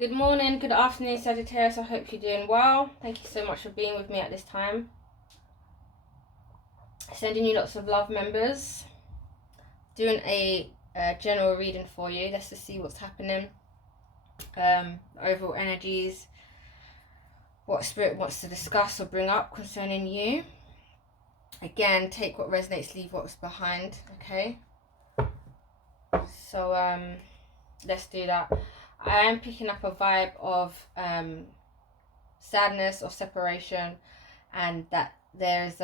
Good morning, good afternoon, Sagittarius. I hope you're doing well. Thank you so much for being with me at this time. Sending you lots of love, members. Doing a general reading for you. Let's just see what's happening. Overall energies. What Spirit wants to discuss or bring up concerning you. Again, take what resonates, leave what's behind. Okay. So let's do that. I am picking up a vibe of sadness or separation, and that there's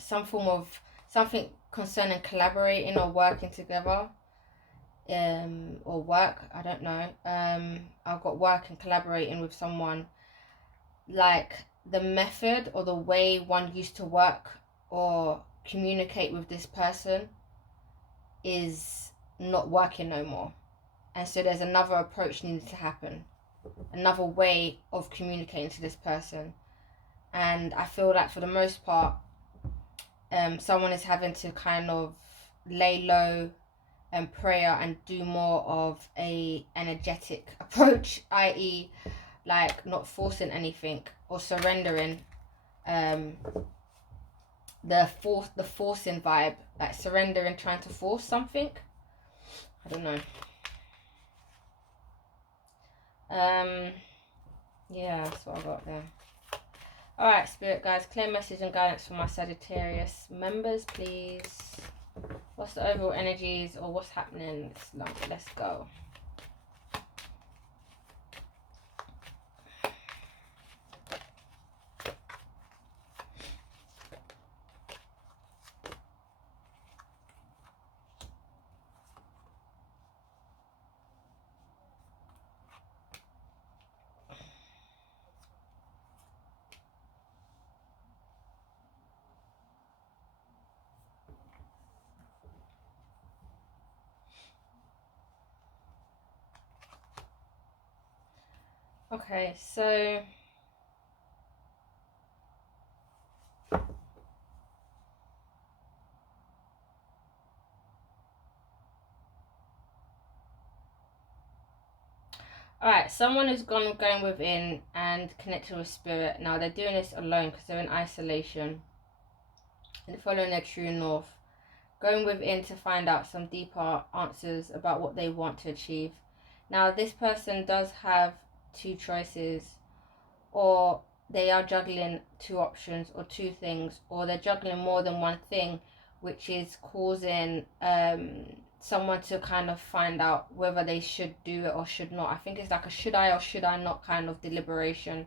some form of something concerning collaborating or working together, or work. I don't know. I've got work and collaborating with someone. Like the method or the way one used to work or communicate with this person is not working no more, and so there's another approach needed to happen, another way of communicating to this person. And I feel like for the most part, someone is having to kind of lay low and prayer and do more of a energetic approach, i.e. like not forcing anything or surrendering. The forcing vibe, like surrendering, trying to force something. I don't know. Yeah, that's what I got there. Alright, Spirit guys, clear message and guidance for my Sagittarius members, please. What's the overall energies or what's happening? Let's go. Okay, so alright, someone who's going within and connected with spirit. Now they're doing this alone because they're in isolation and following their true north, going within to find out some deeper answers about what they want to achieve. Now this person does have two choices, or they are juggling two options or two things, or they're juggling more than one thing, which is causing someone to kind of find out whether they should do it or should not. I think it's like a should I or should I not kind of deliberation.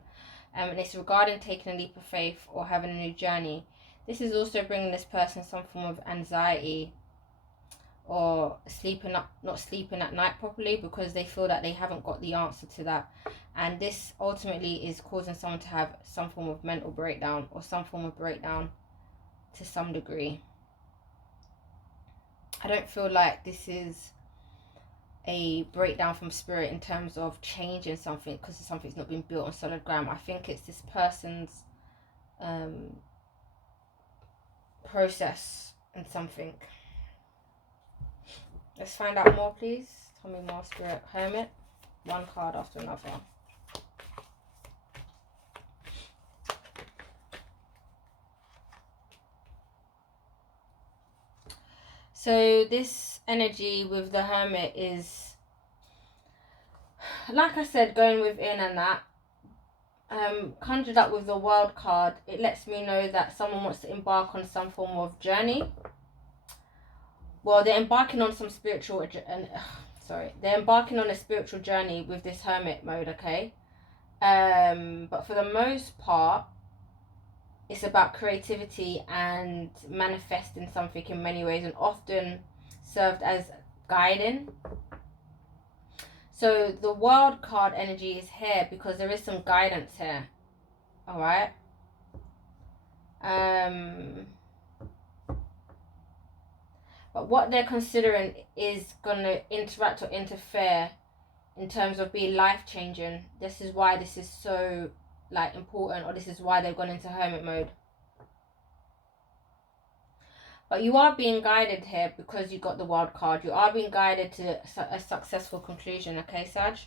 And it's regarding taking a leap of faith or having a new journey. This is also bringing this person some form of anxiety or not sleeping at night properly because they feel that they haven't got the answer to that. And this ultimately is causing someone to have some form of mental breakdown or some form of breakdown to some degree. I don't feel like this is a breakdown from spirit in terms of changing something because something's not been built on solid ground. I think it's this person's process and something. Let's find out more, please. Tell me more, Spirit. Hermit. One card after another. So this energy with the Hermit is, like I said, going within and that. Conjured up with the World card. It lets me know that someone wants to embark on some form of journey. Well, they're embarking on some spiritual they're embarking on a spiritual journey with this hermit mode, okay? But for the most part, it's about creativity and manifesting something in many ways, and often served as guiding. So the World card energy is here because there is some guidance here. Alright? But what they're considering is going to interact or interfere in terms of being life-changing. This is why this is so important, or this is why they've gone into hermit mode. But you are being guided here because you got the wild card. You are being guided to a successful conclusion, okay, Sag?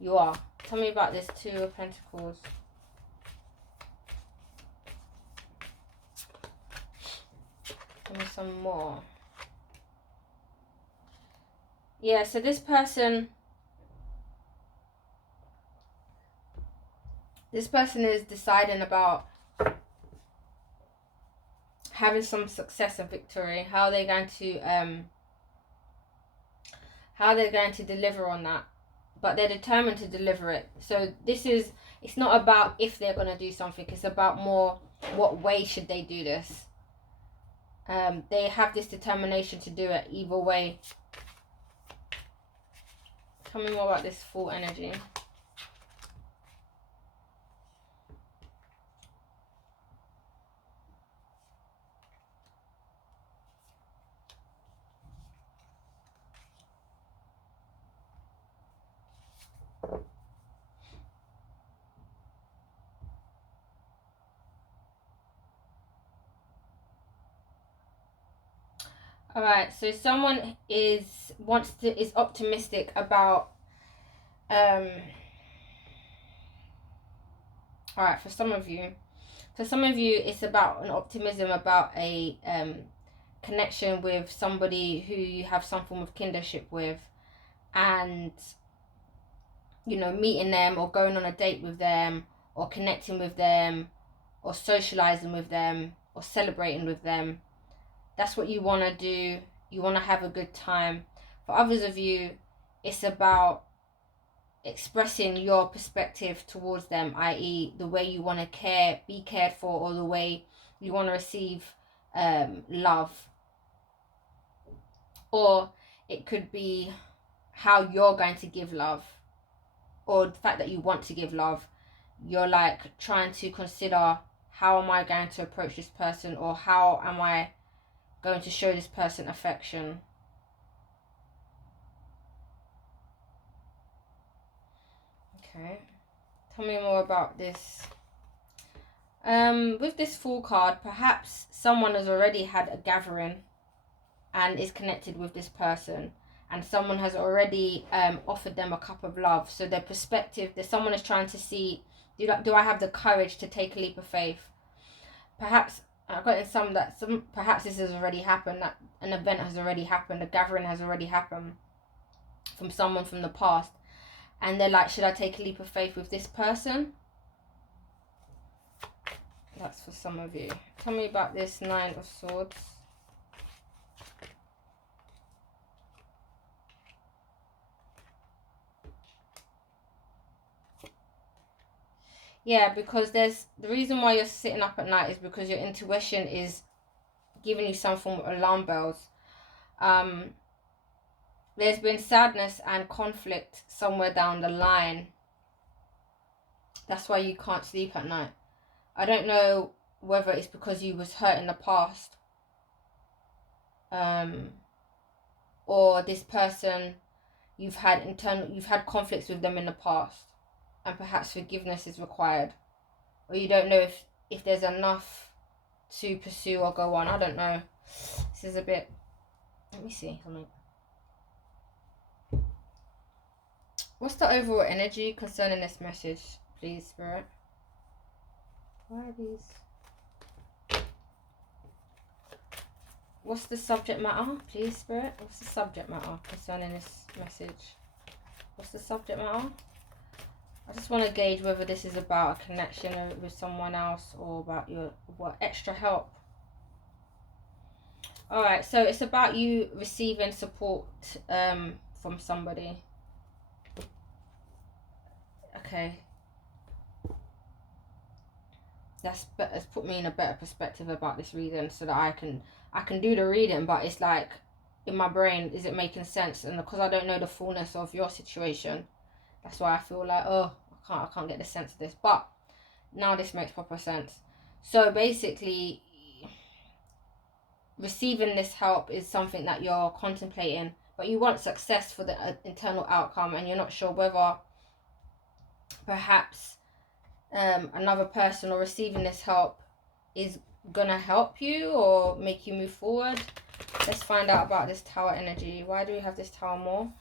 You are. Tell me about this Two of Pentacles. Give me some more. Yeah, so this person is deciding about having some success and victory. How they're going to deliver on that. But they're determined to deliver it. So it's not about if they're going to do something. It's about more what way should they do this. They have this determination to do it either way. Tell me more about this Fool energy. All right, so someone is optimistic about all right, for some of you it's about an optimism about a connection with somebody who you have some form of kinship with, and you know, meeting them or going on a date with them or connecting with them or socializing with them or celebrating with them. That's what you want to do. You want to have a good time. For others of you, it's about expressing your perspective towards them, i.e. the way you want to be cared for, or the way you want to receive love. Or it could be how you're going to give love, or the fact that you want to give love. You're like trying to consider, how am I going to approach this person, or how am I going to show this person affection. Okay, tell me more about this. With this Fool card, perhaps someone has already had a gathering and is connected with this person, and someone has already offered them a cup of love. So their perspective, that someone is trying to see, do I have the courage to take a leap of faith? Perhaps I've got perhaps this has already happened, that an event has already happened, a gathering has already happened from someone from the past, and they're like, should I take a leap of faith with this person? That's for some of you. Tell me about this Nine of Swords. Yeah, because the reason why you're sitting up at night is because your intuition is giving you some form of alarm bells. There's been sadness and conflict somewhere down the line. That's why you can't sleep at night. I don't know whether it's because you was hurt in the past, or this person, you've had conflicts with them in the past, and perhaps forgiveness is required, or you don't know if there's enough to pursue or go on. I don't know. This is a bit, let me see something. What's the overall energy concerning this message, please, Spirit? Why are these? What's the subject matter, please, Spirit? What's the subject matter concerning this message? What's the subject matter? I just want to gauge whether this is about a connection with someone else, or about what extra help. Alright, so it's about you receiving support from somebody. Okay. That's put me in a better perspective about this reading, so that I can do the reading, but it's like, in my brain, is it making sense? And because I don't know the fullness of your situation, that's why I feel like, oh, I can't get the sense of this. But now this makes proper sense. So basically, receiving this help is something that you're contemplating, but you want success for the internal outcome, and you're not sure whether perhaps another person or receiving this help is gonna help you or make you move forward. Let's find out about this Tower energy. Why do we have this Tower more?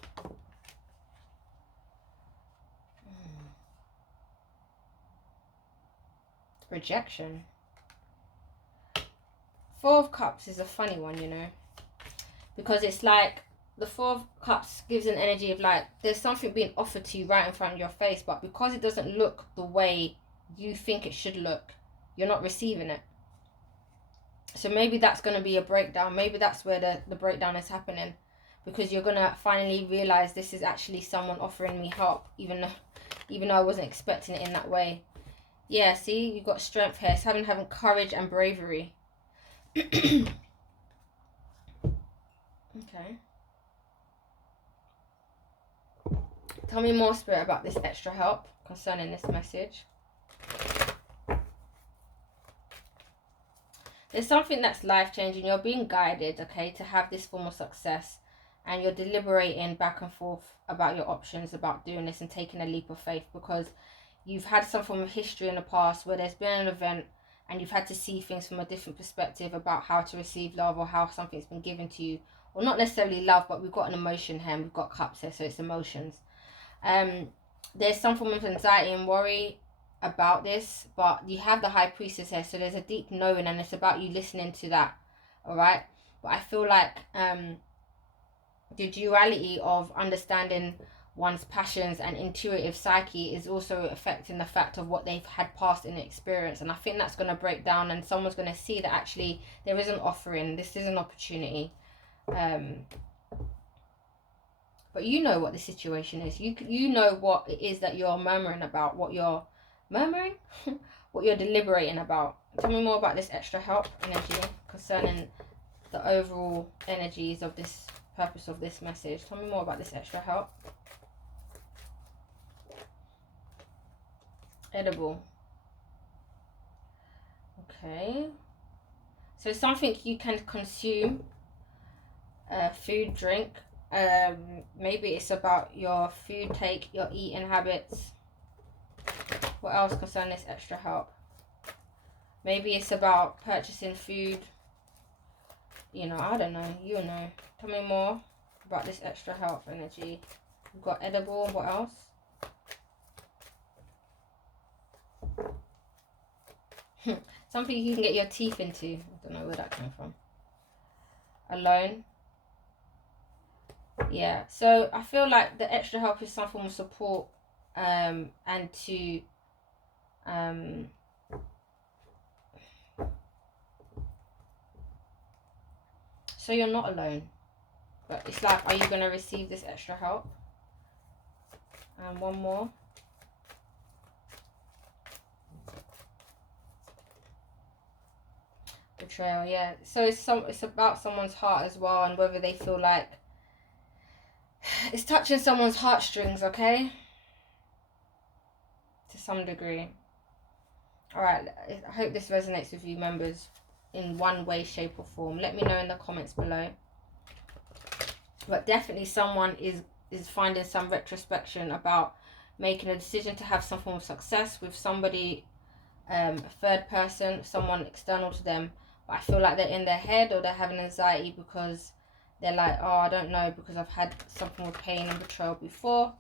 Rejection. Four of Cups is a funny one, you know, because it's like the Four of Cups gives an energy of like there's something being offered to you right in front of your face, but because it doesn't look the way you think it should look, you're not receiving it. So maybe that's going to be a breakdown. Maybe that's where the breakdown is happening, because you're going to finally realize this is actually someone offering me help, even though I wasn't expecting it in that way. Yeah, see, you got strength here. It's having courage and bravery. Okay. Tell me more, Spirit, about this extra help concerning this message. There's something that's life-changing. You're being guided, okay, to have this form of success. And you're deliberating back and forth about your options, about doing this and taking a leap of faith, because you've had some form of history in the past where there's been an event and you've had to see things from a different perspective about how to receive love or how something's been given to you. Or not necessarily love, but we've got an emotion here and we've got cups here, so it's emotions. There's some form of anxiety and worry about this, but you have the High Priestess here, so there's a deep knowing and it's about you listening to that. All right, but I feel like the duality of understanding one's passions and intuitive psyche is also affecting the fact of what they've had past in the experience, and I think that's going to break down and someone's going to see that actually there is an offering, this is an opportunity. But you know what the situation is. You know what it is that you're murmuring about, what you're murmuring, what you're deliberating about. Tell me more about this extra help energy concerning the overall energies of this purpose of this message. Tell me more about this extra help. Edible. Okay. So something you can consume, food, drink. Maybe it's about your food take, your eating habits. What else concerning this extra help? Maybe it's about purchasing food. You know, I don't know. You know. Tell me more about this extra help energy. We've got edible. What else? Something you can get your teeth into. I don't know where that came from. Alone. Yeah. So I feel like the extra help is some form of support, and to so you're not alone. But it's like, are you going to receive this extra help? And one more. Betrayal, yeah. So it's about someone's heart as well, and whether they feel like it's touching someone's heartstrings, okay? To some degree. Alright, I hope this resonates with you, members, in one way, shape or form. Let me know in the comments below. But definitely someone is finding some retrospection about making a decision to have some form of success with somebody, a third person, someone external to them. But I feel like they're in their head, or they're having anxiety because they're like, oh, I don't know, because I've had something with pain and betrayal before.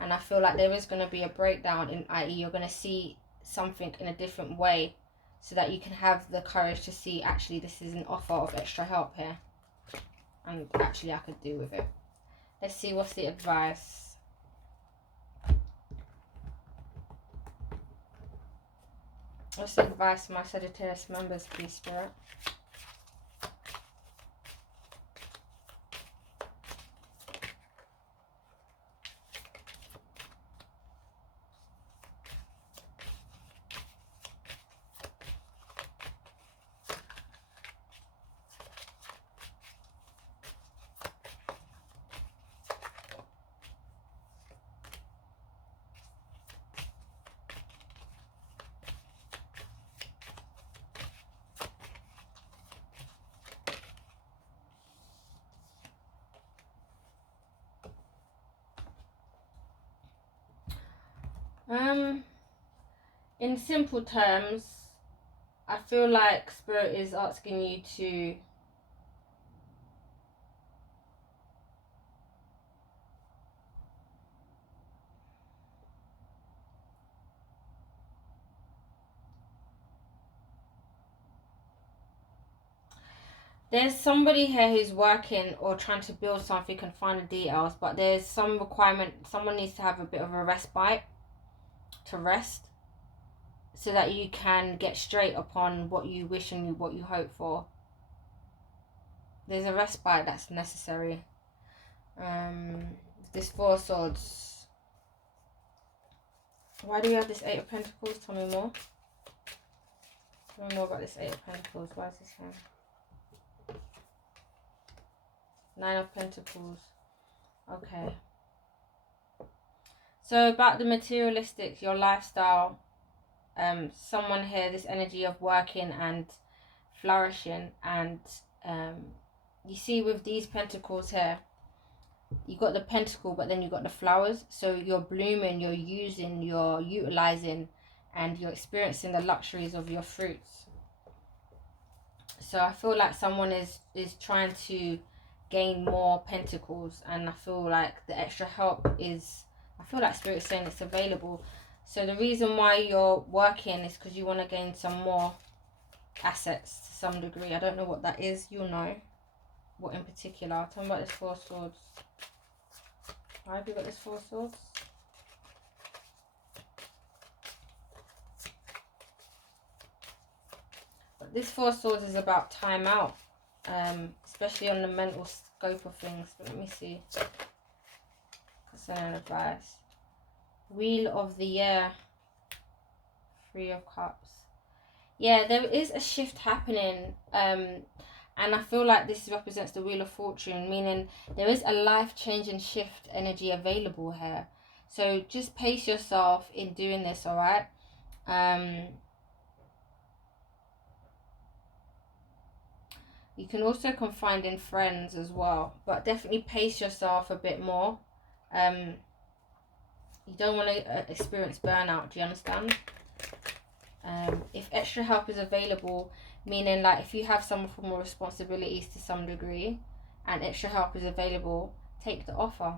And I feel like there is going to be a breakdown, in i.e. you're going to see something in a different way, so that you can have the courage to see, actually, this is an offer of extra help here. And actually I could do with it. Let's see, what's the advice? What's the advice for my Sagittarius members, please, Spirit? In simple terms, I feel like Spirit is asking you to there's somebody here who's working or trying to build something and find the details, but there's some requirement. Someone needs to have a bit of a respite to rest so that you can get straight upon what you wish and what you hope for. There's a respite that's necessary. This Four of Swords. Why do you have this Eight of Pentacles? Tell me more. Tell me more about this Eight of Pentacles. Why is this here? Nine of Pentacles. Okay. So about the materialistic, your lifestyle, someone here, this energy of working and flourishing, and you see with these pentacles here, you got the pentacle, but then you got the flowers. So you're blooming, you're using, you're utilizing, and you're experiencing the luxuries of your fruits. So I feel like someone is trying to gain more pentacles, and I feel like the extra help is, I feel like Spirit is saying it's available. So the reason why you're working is because you want to gain some more assets to some degree. I don't know what that is. You'll know what in particular. Tell me about this Four of Swords. Why have you got this Four of Swords? But this Four of Swords is about time out. Especially on the mental scope of things. But let me see. Concerning advice. Wheel of the Year. Three of Cups. Yeah, there is a shift happening. And I feel like this represents the Wheel of Fortune, meaning there is a life-changing shift energy available here. So just pace yourself in doing this, alright? You can also confide in friends as well, but definitely pace yourself a bit more. You don't want to experience burnout, do you understand? If extra help is available, meaning like if you have some form of responsibilities to some degree and extra help is available, take the offer.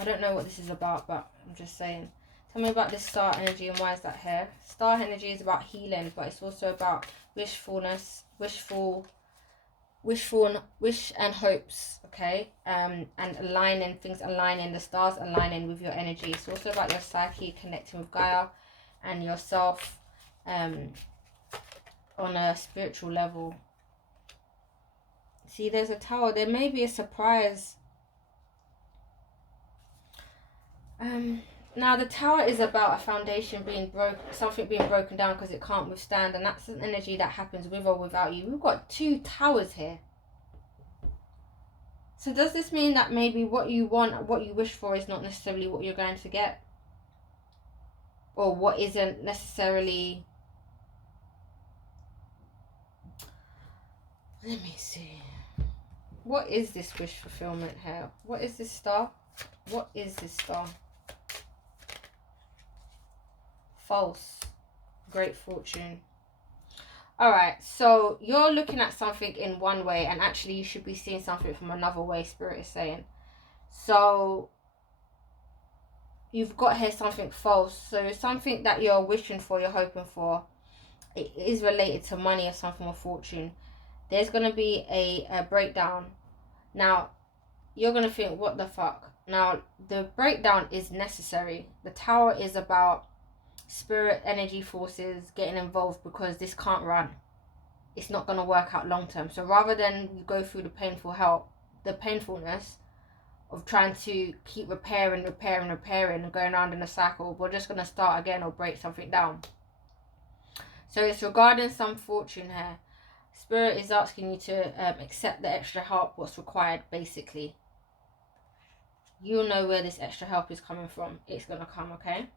I don't know what this is about, but I'm just saying. Tell me about this star energy and why is that here? Star energy is about healing, but it's also about wishfulness, wish and hopes, okay? And aligning, things aligning, the stars aligning with your energy. It's also about your psyche connecting with Gaia and yourself on a spiritual level. See, there's a Tower. There may be a surprise. Now the Tower is about a foundation being broken, something being broken down because it can't withstand, and that's an energy that happens with or without you. We've got two towers here. So does this mean that maybe what you want, what you wish for is not necessarily what you're going to get? Or what isn't necessarily... Let me see. What is this wish fulfillment here? What is this star? What is this star? False. Great fortune. Alright, so you're looking at something in one way and actually you should be seeing something from another way, Spirit is saying. So you've got here something false. So something that you're wishing for, you're hoping for, it is related to money or some form of fortune. There's going to be a breakdown. Now, you're going to think, what the fuck? Now, the breakdown is necessary. The Tower is about spirit energy forces getting involved because this can't run. It's not going to work out long term. So rather than you go through the painfulness of trying to keep repairing and going around in a cycle, we're just going to start again or break something down. So it's regarding some fortune here. Spirit is asking you to accept the extra help, what's required basically. You'll know where this extra help is coming from. It's going to come, okay?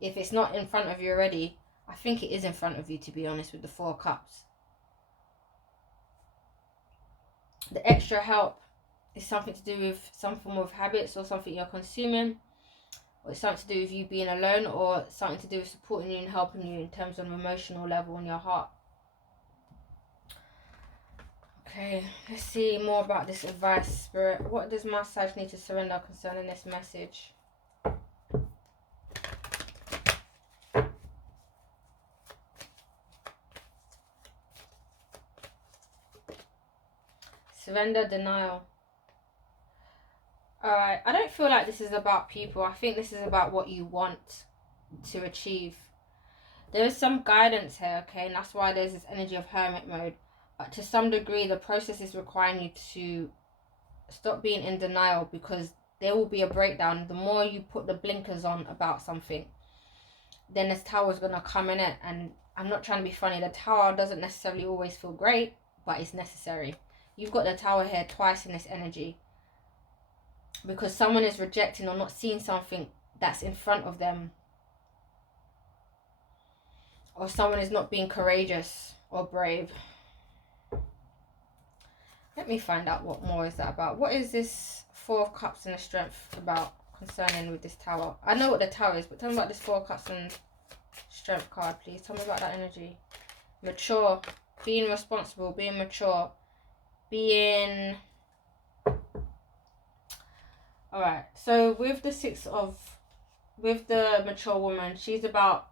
If it's not in front of you already, I think it is in front of you, to be honest, with the Four of Cups. The extra help is something to do with some form of habits or something you're consuming. or it's something to do with you being alone, or something to do with supporting you and helping you in terms of an emotional level in your heart. Okay, let's see more about this advice, Spirit. What does my Sag need to surrender concerning this message? Surrender, denial. Alright, I don't feel like this is about people. I think this is about what you want to achieve. There is some guidance here, okay, and that's why there's this energy of hermit mode. But to some degree, the process is requiring you to stop being in denial, because there will be a breakdown. The more you put the blinkers on about something, then this tower is going to come in it. And I'm not trying to be funny. The tower doesn't necessarily always feel great, but it's necessary. You've got the tower here twice in this energy, because someone is rejecting or not seeing something that's in front of them, or someone is not being courageous or brave. Let me find out what more is that about. What is this Four of Cups and the Strength about concerning with this tower? I know what the tower is, but tell me about this Four of Cups and Strength card, please. Tell me about that energy. Mature, being responsible, being mature, being... Alright, so with the mature woman, she's about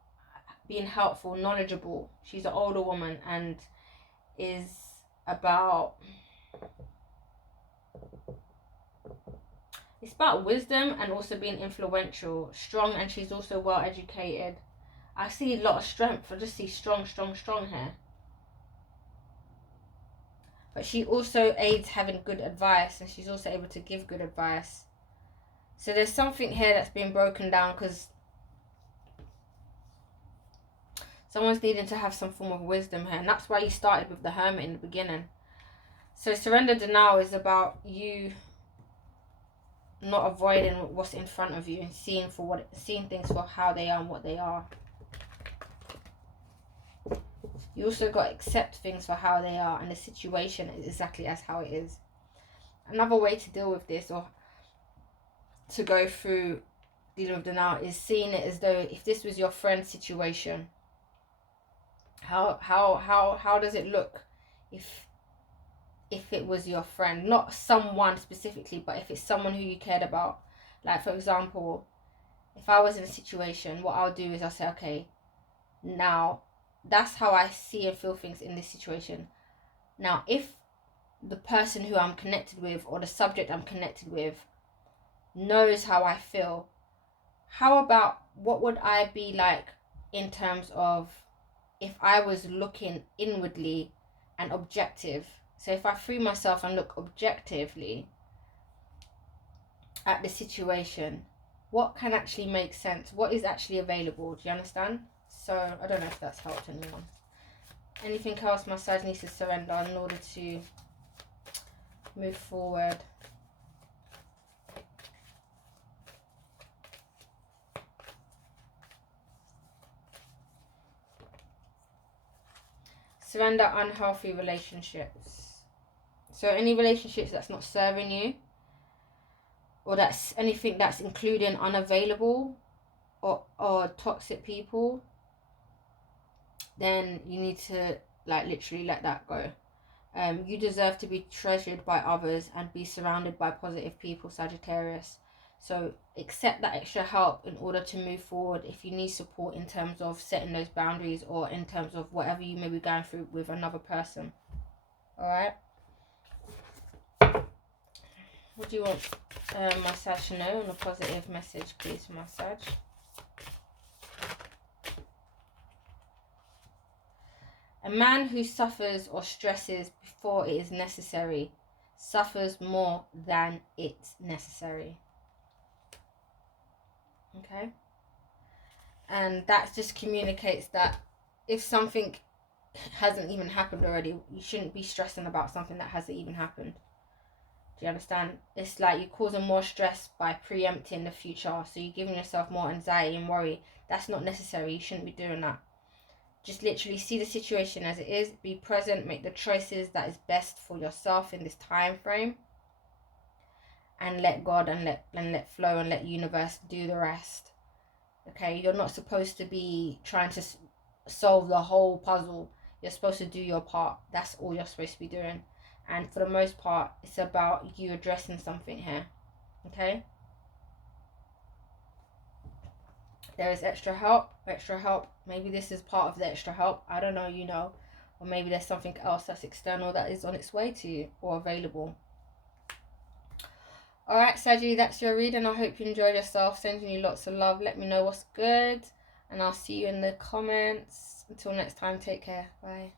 being helpful, knowledgeable. She's an older woman and is about... It's about wisdom and also being influential, strong, and she's also well educated. I see a lot of strength. I just see strong here. But she also aids having good advice, and she's also able to give good advice. So there's something here that's been broken down, because someone's needing to have some form of wisdom here, and that's why you started with the Hermit in the beginning. So surrender denial is about you not avoiding what's in front of you and seeing things for how they are and what they are. You also got to accept things for how they are, and the situation is exactly as how it is. Another way to deal with this, or to go through dealing with denial, is seeing it as though if this was your friend's situation, how does it look if it was your friend, not someone specifically, but if it's someone who you cared about. Like, for example, if I was in a situation, what I'll do is I'll say, okay, now that's how I see and feel things in this situation. Now, if the person who I'm connected with, or the subject I'm connected with, knows how I feel, how about what would I be like in terms of if I was looking inwardly and objective? So if I free myself and look objectively at the situation, what can actually make sense? What is actually available? Do you understand? So I don't know if that's helped anyone. Anything else my side needs to surrender in order to move forward? Surrender unhealthy relationships. So any relationships that's not serving you, or that's anything that's including unavailable or toxic people, then you need to like literally let that go. You deserve to be treasured by others and be surrounded by positive people, Sagittarius. So accept that extra help in order to move forward. If you need support in terms of setting those boundaries, or in terms of whatever you may be going through with another person. Alright? What do you want my Sag to know on a positive message, please, for my Sag? A man who suffers or stresses before it is necessary suffers more than it's necessary. Okay? And that just communicates that if something hasn't even happened already, you shouldn't be stressing about something that hasn't even happened. Do you understand? It's like you're causing more stress by preempting the future. So you're giving yourself more anxiety and worry. That's not necessary. You shouldn't be doing that. Just literally see the situation as it is. Be present. Make the choices that is best for yourself in this time frame. and let God and let flow and let universe do the rest. Okay, you're not supposed to be trying to solve the whole puzzle. You're supposed to do your part. That's all you're supposed to be doing. And for the most part, it's about you addressing something here. Okay? There is extra help. Maybe this is part of the extra help. I don't know, you know. Or maybe there's something else that's external that is on its way to you or available. Alright, Saggy, that's your reading. I hope you enjoyed yourself. Sending you lots of love. Let me know what's good. And I'll see you in the comments. Until next time, take care. Bye.